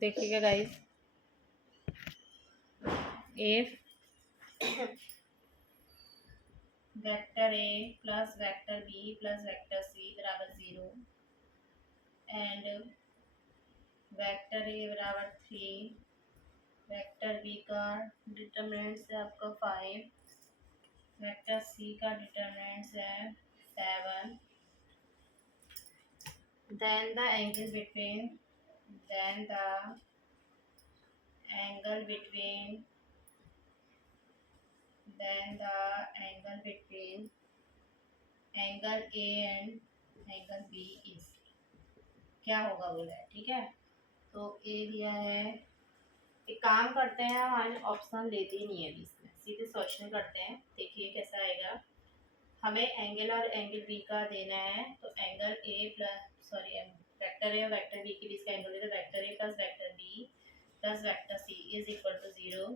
देखिएगा guys, if vector A plus vector B plus vector C बराबर 0 and vector A बराबर 3, vector B का determinants है आपका 5, वेक्टर सी का डिटरमिनेंट्स है 7, then the angle between then the angle between then the angle between angle A and angle B is क्या होगा बोला है। ठीक है, तो ए दिया है। एक काम करते हैं, हमारे ऑप्शन लेते ही नहीं है अभी, इसमें सीधे सॉल्यूशन करते हैं। देखिए कैसा आएगा। हमें एंगल और एंगल बी का देना है, तो angle A plus sorry vector A और वेक्टर बी के बीच का एंगल है, vector A plus vector B plus vector C is equal to 0।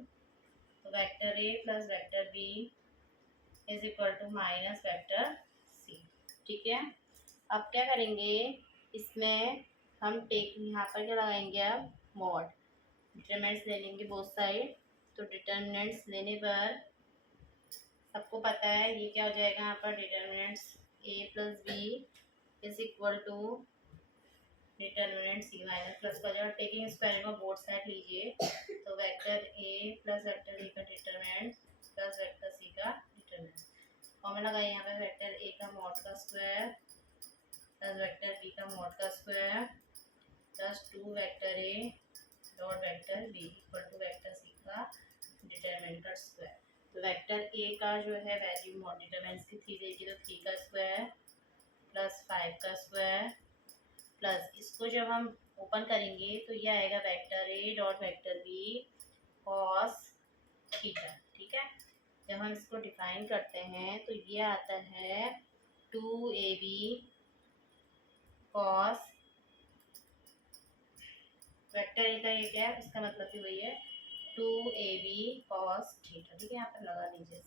तो vector A plus vector B is equal to minus vector C. ठीक है, अब क्या करेंगे, इसमें हम टेक यहाँ पर क्या लगाएंगे, अब मॉड डिटरमिनेंट्स ले लेंगे बोथ साइड। तो डिटरमिनेंट्स लेने पर सबको पता है ये क्या हो जाएगा, यहाँ पर determinants A plus B is equal to determinant C minus plus का जो टेकिंग स्क्वायर में बोथ साइड लीजिए। तो vector A plus vector B का डिटरमिनेंट प्लस वेक्टर सी का डिटरमिनेंट कॉमन लगाइए यहाँ पे, वेक्टर ए का मॉड का स्क्वायर प्लस वेक्टर बी का मॉड का square plus 2 vector A dot vector B equal to vector C का डिटरमिनेंट का स्क्वायर। तो वेक्टर ए का जो है वैल्यू मॉड डिटरमिनेंट्स की 3 देगी, तो 3 का स्क्वायर प्लस 5 का स्क्वायर प्लस इसको जब हम ओपन करेंगे तो ये आएगा vector A dot vector B cos theta. ठीक है, जब हम इसको डिफाइन करते हैं तो ये आता है 2ab कॉस वेक्टर ए का ये क्या है, उसका मतलब भी वही है 2ab कॉस थीटा। ठीक है, यहाँ पर लगा लीजिए।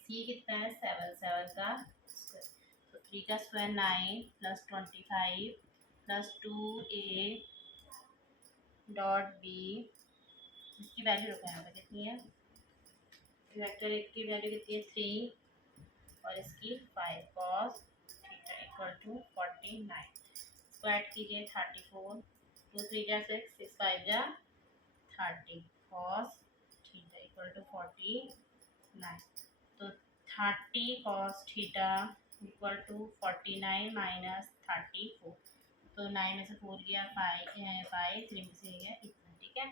सी कितना है 7, 7 का स्क्वायर, तो 3 का square 9 plus 25 plus 2a dot B, इसकी वैल्यू रखो यहाँ पर कितनी है, वेक्टर एक की वैल्यू कितनी है 3 और इसकी 5 cos theta equal to 49। Square कीजिए 34, 2 3 जा 6, 6 5 जा 30 कॉस थीटा इक्वल टू 49। तो 30 cos theta equal to 49 minus 34, तो 9 में से 4 गया 5 3 में से गया इतना। ठीक है,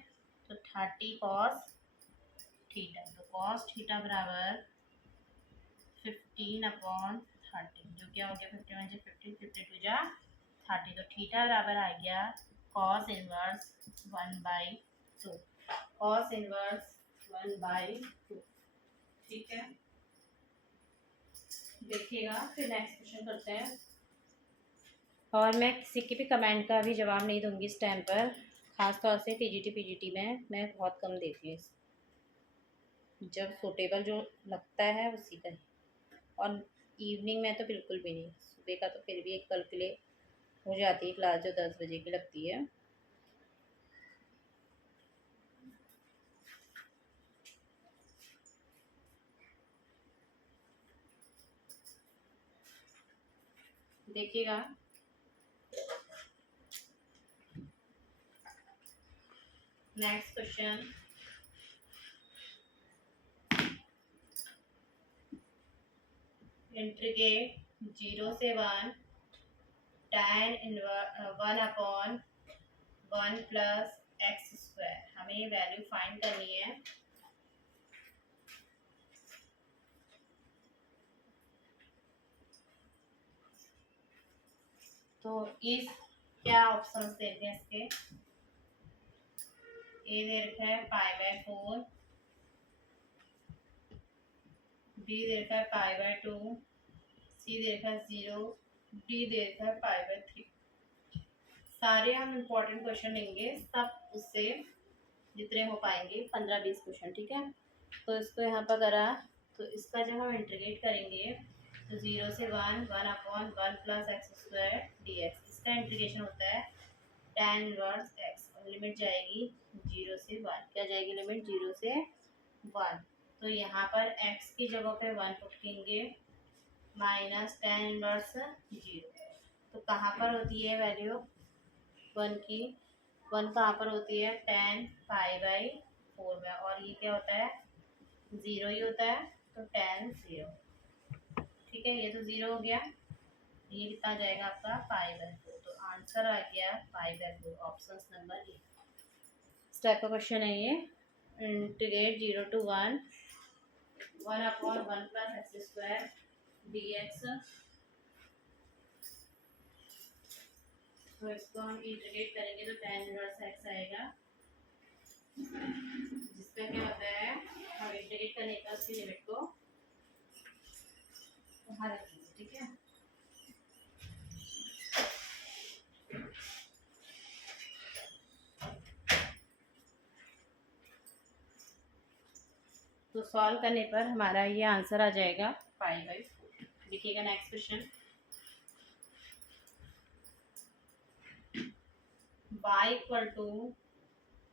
तो 30 कॉस थीटा, तो कॉस थीटा बराबर 15/30, जो क्या हो गया 51 से 50, 52 जा 30, तो थीटा बराबर आ गया कॉस इनवर्स 1/2, कॉस इनवर्स 1/2। ठीक है, देखिएगा। फिर नेक्स्ट क्वेश्चन करते हैं, और मैं किसी के भी कमेंट का भी जवाब नहीं दूंगी इस टाइम पर, ख़ास तौर से टीजीटी पीजीटी में मैं बहुत कम देती हूँ, जब सूटेबल जो लगता है उसी का ही, और इवनिंग में तो बिल्कुल भी नहीं। सुबह का तो फिर भी एक कल के लिए हो जाती है क्लास, जो 10 बजे की लगती है। देखिएगा, नेक्स्ट क्वेश्चन, इंटीग्रेट 0 से 1 tan 1/1 प्लस एक्स स्क्वायर। हमें ये वैल्यू फाइंड करनी है। तो इस क्या ऑप्शन देते हैं इसके, ए दे रखा है π/4, बी दे रखा है π/2, सी दे रखा है 0, डी दे रखा है π/3। सारे हम इम्पोर्टेंट क्वेश्चन लेंगे, सब उससे जितने हो पाएंगे 15-20 क्वेश्चन। ठीक है, तो इसको यहाँ पर करा, तो इसका जब हम इंटीग्रेट करेंगे तो 0 से 1 1/1 plus x square D x, इसका इंटीग्रेशन होता है tan इनवर्स x, और लिमिट जाएगी 0 से 1। क्या जाएगी लिमिट? 0 से 1। तो यहाँ पर x की जगह पे 1 रखेंगे माइनस tan इनवर्स 0। तो कहाँ पर होती है वैल्यू 1 की? 1 कहाँ पर होती है? tan π/4 में, और ये क्या होता है? 0 ही होता है, तो tan 0। ठीक है, ये तो 0 हो गया। ये कितना आ जाएगा आपका? π/4। तो आंसर आ गया π/4, ऑप्शन नंबर ए। इस टाइप का क्वेश्चन है ये। Integrate 0 to 1 1/1 + x² dx। तो इसको हम इंटीग्रेट करेंगे तो tan इनवर्स x आएगा, जिसका क्या होता है, हम इंटीग्रेट करने का उसकी लिमिट को वहाँ रखेंगे। ठीक है, तो सॉल्व करने पर हमारा ये आंसर आ जाएगा π/4। देखिएगा नेक्स्ट क्वेश्चन। y =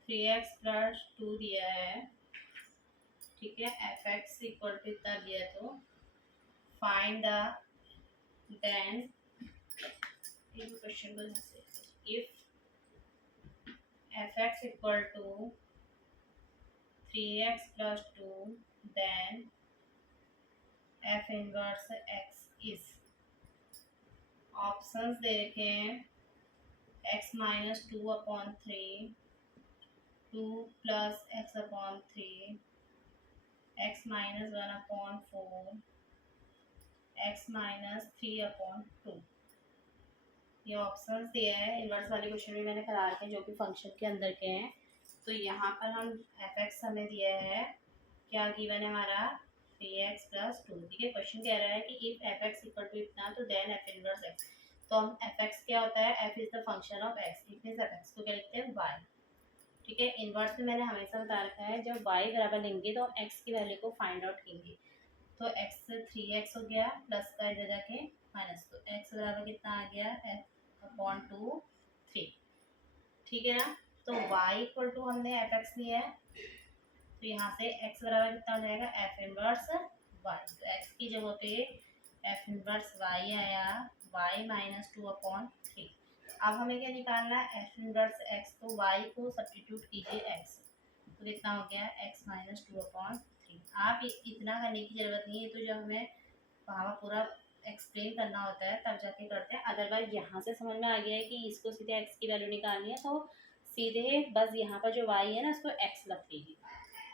3x + 2 दिया है। ठीक है, fx = इतना दिया है, तो फाइंड द देन क्वेश्चन को if fx = 3x + 2 then f inverse x is. Options दे रखे हैं x - 2/3, 2 + x/3, x - 1/4, x - 3/2। ये ऑप्शंस दिए हैं। इन्वर्स वाले क्वेश्चन भी मैंने करा रखे हैं जो कि फंक्शन के अंदर के हैं। तो यहाँ पर हम fx हमें दिया है, क्या गिवन है हमारा? 3x + 2। ठीक है, क्वेश्चन कह रहा है कि इफ fx = इतना तो देन f इनवर्स x। तो हम fx क्या होता है? f is the function of x, it means fx को क्या लिखते हैं? y। ठीक है, इन्वर्स में मैंने हमेशा बता रखा है जब y बराबर लेंगे तो हम x की वैल्यू को फाइंड आउट करेंगे। तो x 3x हो गया, प्लस का इधर जाके माइनस, तो x बराबर कितना आ गया? f/2 3। ठीक है ना, तो y = हमने fx लिया है, तो यहाँ से x बराबर कितना हो जाएगा? f inverse y। तो x की जगह पे f इनवर्स y आया, y - 2/3। अब हमें क्या निकालना है? f inverse x। तो y को सब्स्टिट्यूट कीजिए x, तो कितना हो गया? x - 2/3। आप इतना करने की जरूरत नहीं है, तो जब हमें वहाँ पूरा एक्सप्लेन करना होता है तब जाके करते हैं। अदरवाइज यहाँ से समझ में आ गया है कि इसको सीधे x की वैल्यू निकालनी है, तो सीधे बस यहाँ पर जो y है ना, उसको x रख लीजिए,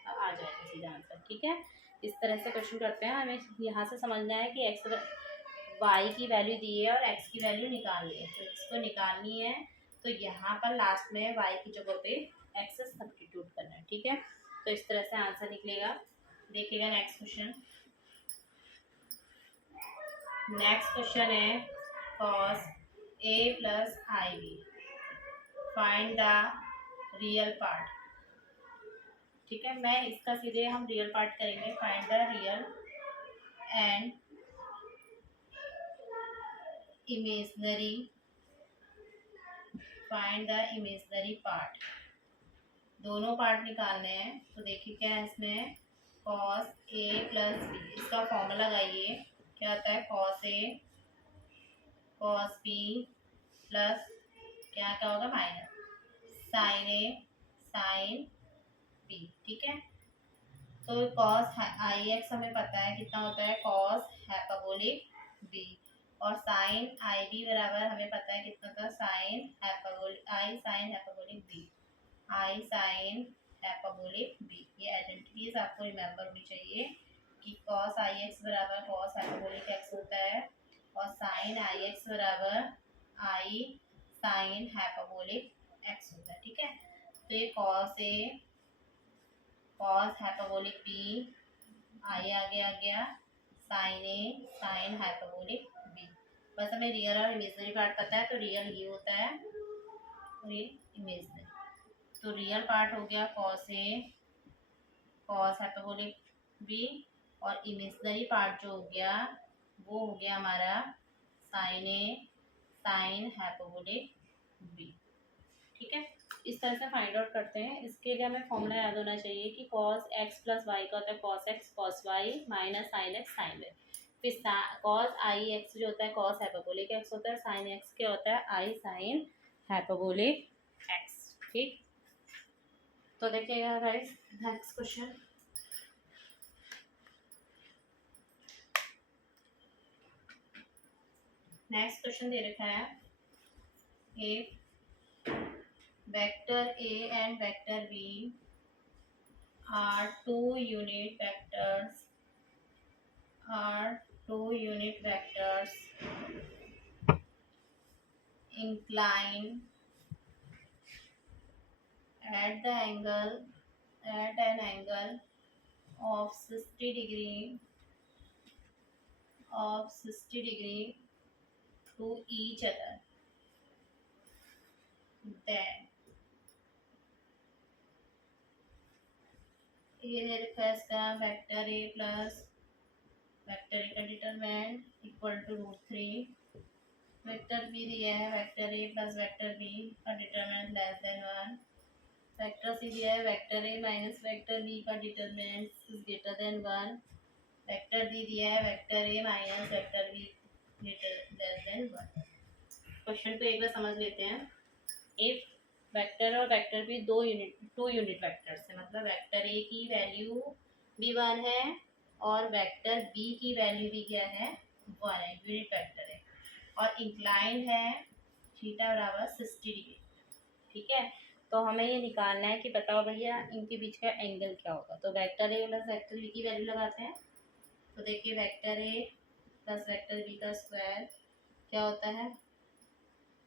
आ जाएगा सीधा आंसर। ठीक है, इस तरह से क्वेश्चन करते हैं। हमें यहाँ से समझना है कि x y की वैल्यू दी है और x की वैल्यू निकालनी है, तो इसको निकालनी है, तो यहाँ पर लास्ट में y की जगह पे x सब्स्टिट्यूट करना है। ठीक है, तो इस तरह से आंसर निकलेगा। देखिएगा नेक्स्ट क्वेश्चन। नेक्स्ट क्वेश्चन है cos a + ib, find the real part. ठीक है, मैं इसका सीधे हम रियल पार्ट करेंगे। Find the real and imaginary, find the imaginary part. दोनों पार्ट निकालने हैं। तो देखिए क्या है इसमें, cos a + b, इसका फॉर्मूला लगाइए। क्या होता है? cos a cos b plus क्या होगा? Minus sin a sin b। ठीक है, तो cos ix हमें पता है कितना होता है? cos हाइपरबोलिक b, और sin ib बराबर हमें पता है कितना था? sin hyperbolic b, i sin hyperbolic b। ये आइडेंटिटीज आपको रिमेम्बर होनी चाहिए कि cos ix बराबर cos हाइपरबोलिक x होता है, और sin ix बराबर i sin हाइपरबोलिक x होता है। ठीक है, तो ये cos a cos hyperbolic b, आई आगे आ गया, sin a sin hyperbolic b। बस हमें रियल और इमेजिनरी पार्ट पता है, तो रियल ये होता है और ये इमेजिनरी। तो रियल पार्ट हो गया cos a cos hyperbolic b, और इमेजिनरी पार्ट जो हो गया वो हो गया हमारा sin a sin hyperbolic b। ठीक है, इस तरह से फाइंड आउट करते हैं। इसके लिए हमें फॉर्मूला याद होना चाहिए कि cos x प्लस वाई का होता है cos x cos y minus sin x sin y। फिर cos i x जो होता है cos हाइपरबोलिक x होता है, sin x क्या होता है i sin हाइपरबोलिक x। ठीक, तो देखिएगा guys next question. Next question दे रखा है, if vector a and vector b are two unit vectors inclined at an angle of 60 degree to each other, then ये रिक्वेस्ट का vector A plus vector A का determinant equal to √3, vector B दिया है vector A plus vector B का determinant less than 1, vector C दिया है vector A minus vector B का determinant is greater than 1, vector D दिया है vector A minus vector B greater less than 1। Question को एक बार समझ लेते हैं। इफ वेक्टर और वेक्टर भी टू यूनिट वेक्टर्स है, मतलब वेक्टर ए की वैल्यू भी 1 है और वेक्टर बी की वैल्यू भी क्या है 1 है, यूनिट वेक्टर है और इंक्लाइंड है थीटा बराबर 60 डिग्री। ठीक है, तो हमें ये निकालना है कि बताओ भैया इनके बीच का एंगल क्या होगा। तो vector A plus vector B की वैल्यू लगाते हैं। तो देखिए vector A plus vector B का स्क्वायर क्या होता है,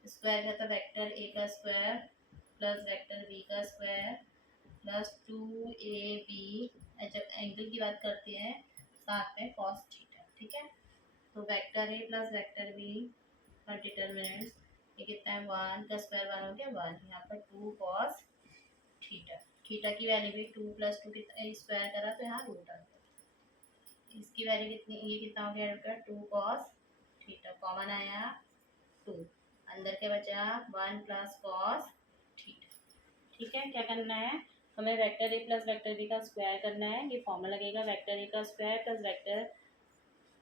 स्क्वायर का तो वेक्टर ए का स्क्वायर प्लस वेक्टर बी का स्क्वायर प्लस 2ab, जब एंगल की बात करते हैं साथ में cos थीटा। ठीक है, तो vector A plus vector B का डिटरमिनेंट ये कितना है 1 का स्क्वायर 1 हो गया 1, यहाँ पर 2 cos थीटा, थीटा की वैल्यू भी 2 प्लस 2 कितना स्क्वायर करा तो यहाँ रूट आ गया, इसकी वैल्यू कितनी ये कितना हो गया 2 cos थीटा, कॉमन आया 2, अंदर क्या बचा 1 प्लस cos थीटा। ठीक है, क्या करना है हमें vector A plus vector B का स्क्वायर करना है। ये फॉर्मूला लगेगा वेक्टर ए का स्क्वायर प्लस वेक्टर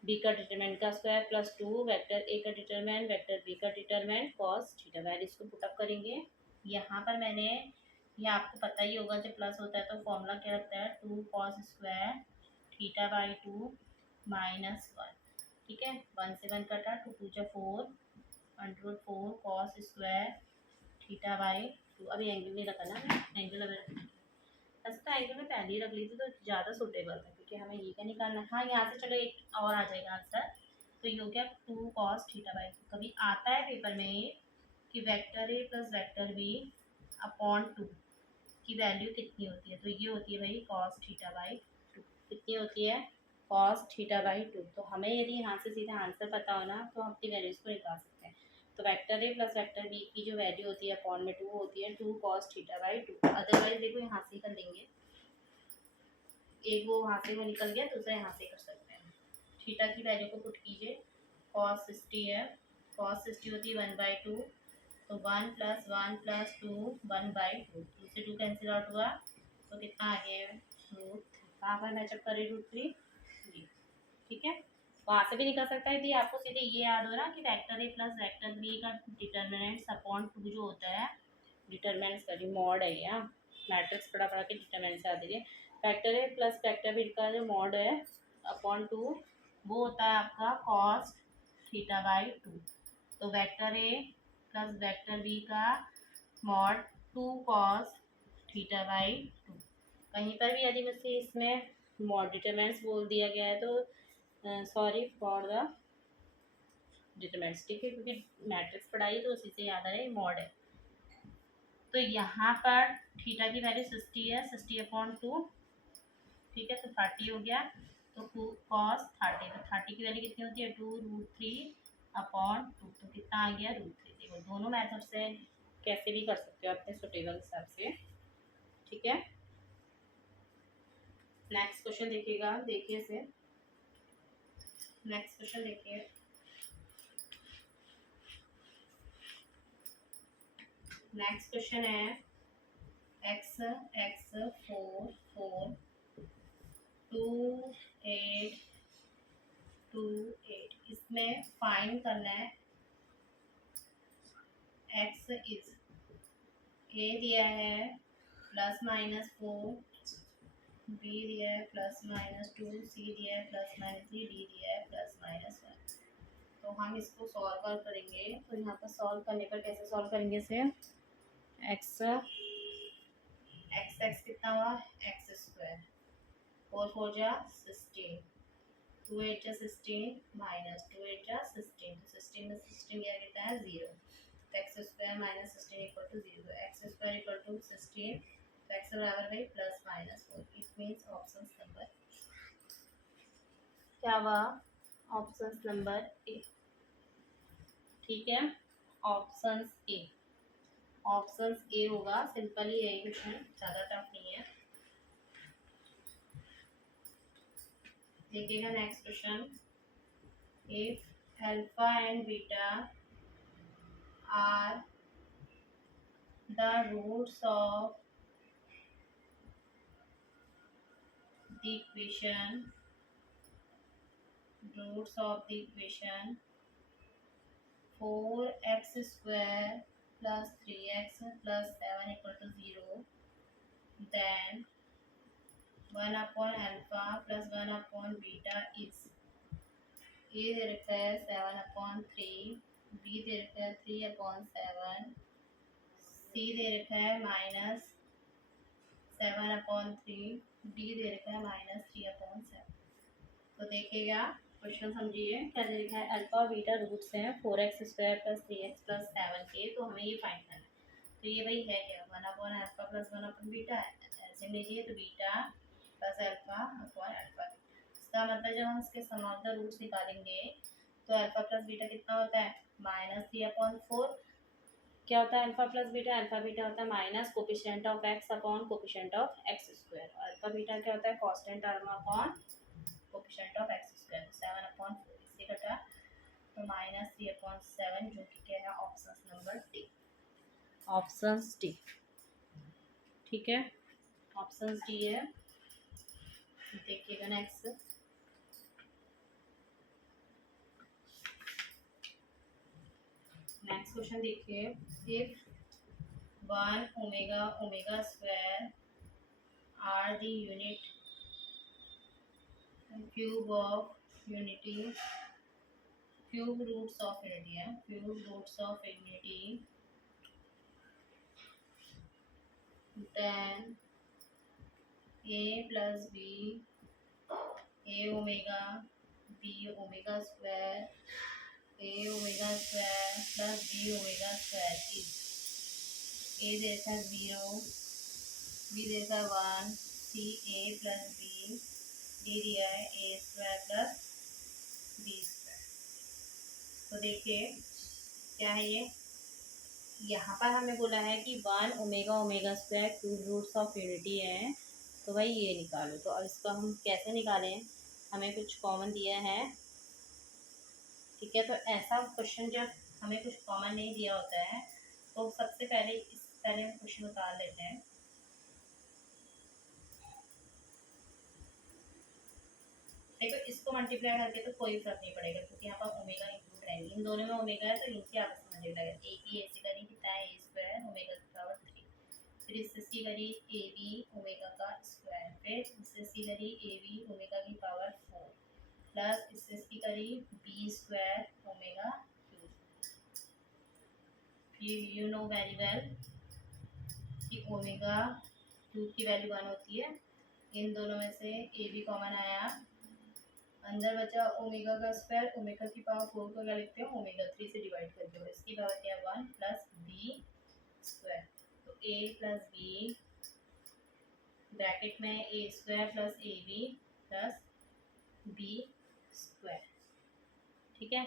बी का डिटरमिनेंट का स्क्वायर प्लस 2 वेक्टर ए का डिटरमिनेंट वेक्टर बी का डिटरमिनेंट cos थीटा। वैल्यू इसको पुटअप करेंगे। यहाँ पर मैंने, ये आपको पता ही होगा जब प्लस होता है तो फॉर्मूला क्या लगता है 2 cos square theta by 2 minus 1। ठीक है, 1 से 1 कटा 2 2 जा 4 √4 cos स्क्वायर थीटा बाई 2। अभी एंगल नहीं रखा ना, एंगल अभी ऐसा तो एंगल में पहले ही रख ली थी तो ज़्यादा सूटेबल था क्योंकि हमें ये क्या निकालना है। हाँ, यहाँ से चलो एक और आ जाएगा आंसर, तो ये हो गया 2 cos थीटा बाई 2। कभी आता है पेपर में कि vector A plus vector B upon 2 की वैल्यू कितनी होती है, तो ये होती है भाई cos थीटा बाई 2। कितनी होती है cos थीटा बाई 2। तो हमें यदि यहाँ से सीधा आंसर पता हो ना तो हम अपनी वैल्यूज़ को निकाल सकते हैं। तो vector A plus vector B की जो वैल्यू होती है अपॉन में 2 होती है 2 cos थीटा बाई 2। अदरवाइज देखो यहाँ से कर लेंगे, एक वो वहाँ से वो निकल गया, दूसरा यहाँ से कर सकते हैं। थीटा की वैल्यू को पुट कीजिए, cos 60 है, cos 60 होती है 1/2, तो 1 प्लस 1 प्लस 2 1/2, 2 से 2 कैंसिल आउट हुआ तो कितना आ गया रूट, कहाँ पर मैचअप करें √3। ठीक है, वहाँ से भी निकल सकता है। यदि आपको सीधे ये याद हो रहा कि vector A plus vector B का डिटरमिनेंट्स अपॉन 2 जो होता है, डिटरमिनेंट्स का जो मॉड है, या मैट्रिक्स पढ़ा के डिटरमिनेंट्स याद है, vector A plus vector B का जो मॉड है अपॉन 2 वो होता है आपका cos थीटा बाई 2। तो vector A plus vector B का मॉड 2 cos थीटा बाई 2। कहीं पर भी यदि मुझसे इसमें मॉड डिटरमिनेंट्स बोल दिया गया है तो सॉरी फॉर द डिटरमिनेंट्स। ठीक है, क्योंकि मैट्रिक्स पढ़ाई तो उसी से याद आ रहा है मॉड है। तो यहाँ पर थीटा की वैल्यू 60 है, 60 अपॉन 2। ठीक है, तो 30 हो गया, तो cos 30, तो 30 की वैल्यू कितनी होती है 2 √3 अपॉन 2, तो कितना आ गया √3। देखो दोनों मेथड से कैसे भी कर सकते हो अपने सुटेबल हिसाब से। ठीक है, नेक्स्ट क्वेश्चन देखिएगा, देखिए से नेक्स्ट क्वेश्चन देखिए। नेक्स्ट क्वेश्चन है एक्स एक्स 4 4 2 8 2 8। इसमें फाइंड करना है एक्स इज ए दिया है +-4, बी दिया है +-2, सी दिया है +-3, डी दिया है +-1। तो हम इसको सॉल्व करेंगे। तो यहाँ पर सॉल्व करने पर कैसे सॉल्व करेंगे इसे? एक्स एक्स एक्स कितना हुआ? एक्स स्क्वायर 4 4 जा 16, 2 8 जा 16 -2 8 जा 16, तो 16 में 16 गया कितना है 0। X square -16 equal to 0, x square equal to 16, तो एक्स बराबर भाई +-4। इट मीन्स ऑप्शन नंबर क्या हुआ? Option number A. ठीक है, ऑप्शन ए, ऑप्शन ए होगा। सिंपल ही है क्वेश्चन, ज़्यादा टफ नहीं है। देखिएगा next question, if alpha and beta are the roots of the equation 4x square plus 3x plus 7 equal to 0, then 1 upon alpha plus 1 upon beta is A दे रखा है 7 upon 3, B दे रखा है 3 upon 7, C दे रखा है -7 upon 3, D दे रखा है -3 upon 7। तो देखिएगा क्वेश्चन समझिए क्या दे रखा है। अल्फा और बीटा रूट्स हैं 4x square plus 3x plus 7 के, तो हमें ये फाइंड करना है। तो ये भाई है क्या? 1 upon alpha plus 1 upon beta है, ऐसे लीजिए। तो beta plus alpha upon alpha, इसका मतलब जब हम इसके सम ऑफ द रूट्स निकालेंगे तो अल्फा प्लस बीटा कितना होता है? -3/4। क्या होता है alpha plus beta? Alpha beta होता है minus coefficient of x upon coefficient of x square, और अल्फा बीटा क्या होता है? Constant term upon coefficient of x square. 7/4 इससे कटा, तो -3/7, जो कि क्या है? Option number D, option D. ठीक है, ऑप्शन डी है। देखिएगा नेक्स्ट, नेक्स्ट क्वेश्चन देखिए, if 1 omega omega square are the unit cube of unity, cube roots of unity है, cube roots of unity, then a plus b, a omega b omega square, a omega square plus b omega square is a जैसा 0, b जैसा 1, c a plus b, d दिया है a square plus b square. तो देखिए क्या है ये, यहाँ पर हमें बोला है कि 1 omega omega square cube roots of unity है, तो भाई ये निकालो। तो अब इसको हम कैसे निकालें? हमें कुछ कॉमन दिया है, ठीक है। तो ऐसा क्वेश्चन जब हमें कुछ कॉमन नहीं दिया होता है तो सबसे पहले हम क्वेश्चन उतार लेते हैं। देखो इसको मल्टीप्लाई करके तो कोई फर्क नहीं पड़ेगा, क्योंकि यहाँ पर ओमेगा इंक्लूड रहेंगे, इन दोनों में ओमेगा है तो इनके आपस में मल्टीप्लाई करें। एक ही ऐसे करें कितना है? ए स्क्वायर ओमेगा की पावर 3, फिर इससे सी करी ए बी ओमेगा का स्क्वायर, फिर इससे सी करी ए बी ओमेगा की पावर 4 प्लस इससे सी करी B square omega cube. You know very well कि ओमेगा क्यूब की वैल्यू 1 होती है। इन दोनों में से ए बी कॉमन आया, अंदर बचा ओमेगा का स्क्वायर, ओमेगा की पावर 4 को क्या लिखते हैं? ओमेगा 3 से डिवाइड करके, और इसकी पावर क्या है? 1 प्लस बी स्क्वायर। तो a प्लस बी ब्रैकेट में A square plus A B plus B square, ठीक है,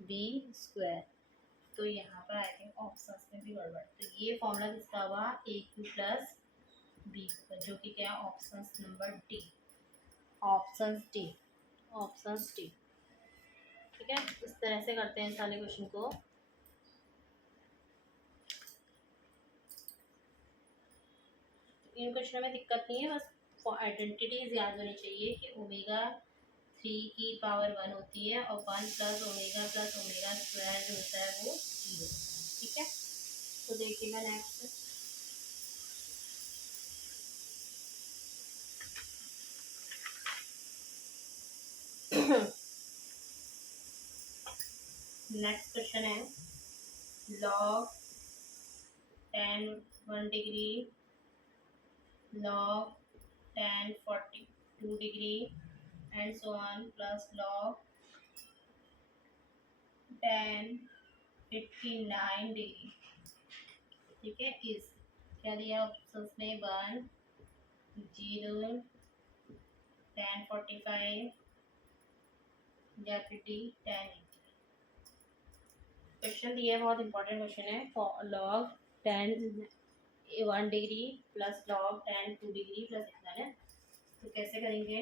बी स्क्वायर। तो यहाँ पर आई थिंक ऑप्शन में भी गड़बड़, तो ये फॉर्मूला किसका हुआ? ए क्यू प्लस बी, जो कि क्या है? Option number D, option D, option D. ठीक है, इस तरह से करते हैं सारे क्वेश्चन को। इन क्वेश्चन में दिक्कत नहीं है, बस आइडेंटिटीज याद होनी चाहिए कि ओमेगा 3 की पावर 1 होती है और 1 प्लस ओमेगा स्क्वायर जो होता है वो 0 होता है। ठीक है, तो देखिएगा नेक्स्ट। नेक्स्ट क्वेश्चन है log tan 1 degree log tan 42 degree and so on plus log tan 59 degree. ठीक है, इस क्या दिया ऑप्शन में 1 0 tan 45 या फिर डी tan 80। क्वेश्चन दिया है, बहुत इंपॉर्टेंट क्वेश्चन है। log tan 1 degree plus log tan 2 degree plus इतना है, तो कैसे करेंगे?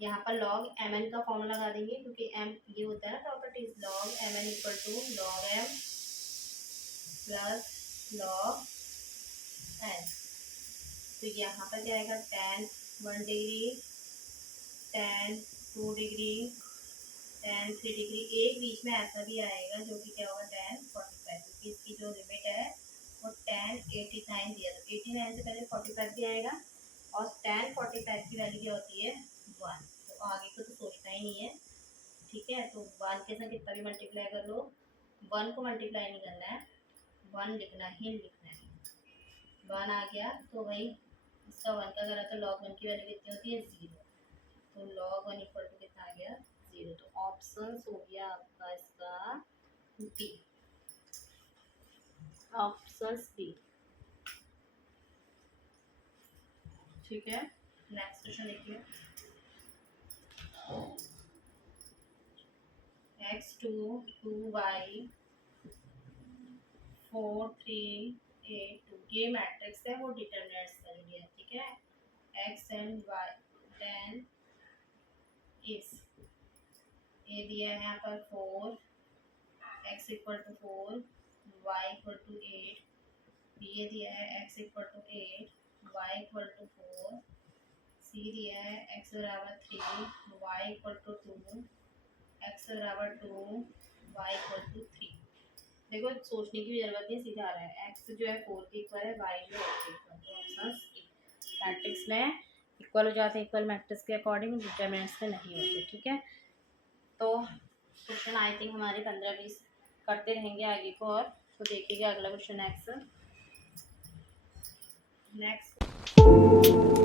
यहाँ पर log mn का फॉर्मूला लगा देंगे, क्योंकि m ये होता है ना properties, log mn equal to log m plus log n। तो यहाँ पर क्या आएगा? tan 1 degree tan 2 degree tan 3 degree, एक बीच में ऐसा भी आएगा जो कि क्या होगा tan 45, क्योंकि इसकी जो लिमिट है वो tan 89 दिया, तो 89 से पहले 45 भी आएगा और tan 45 की वैल्यू क्या होती है 1, तो आगे को तो सोचना ही नहीं है। ठीक है, तो 1 के साथ कितना भी मल्टीप्लाई कर लो, 1 को मल्टीप्लाई नहीं करना है, 1 लिखना है 1 आ गया तो भाई इसका 1 का करा तो log 1 की वैल्यू कितनी होती है 0, तो log 1 इक्वल टू कितना आ गया 0, तो ऑप्शन हो गया आपका इसका बी, ऑप्शन बी। ठीक है, नेक्स्ट क्वेश्चन देखिए। x2 2y 4 3 8 2 ये मैट्रिक्स है, वो डिटरमिनेंट्स करेंगे। ठीक है, x एंड y देन इस ये दिया है यहाँ पर 4 x equal to 4 y equal to 8, ये दिया है x equal to 8 y equal to 4, C दिया है x बराबर 3 y इक्वल टू 2, x बराबर 2 y इक्वल टू 3। देखो सोचने की जरूरत नहीं, सीधा आ रहा है, x जो है 4 के इक्वल है, y जो है 8 के इक्वल, तो ऑप्शन मैट्रिक्स में इक्वल हो जाते हैं, इक्वल मैट्रिक्स के अकॉर्डिंग, डिटरमिनेंट्स में नहीं होते। ठीक है, तो क्वेश्चन आई थिंक हमारे 15-20 करते रहेंगे आगे को, और तो देखिएगा अगला क्वेश्चन नेक्स्ट।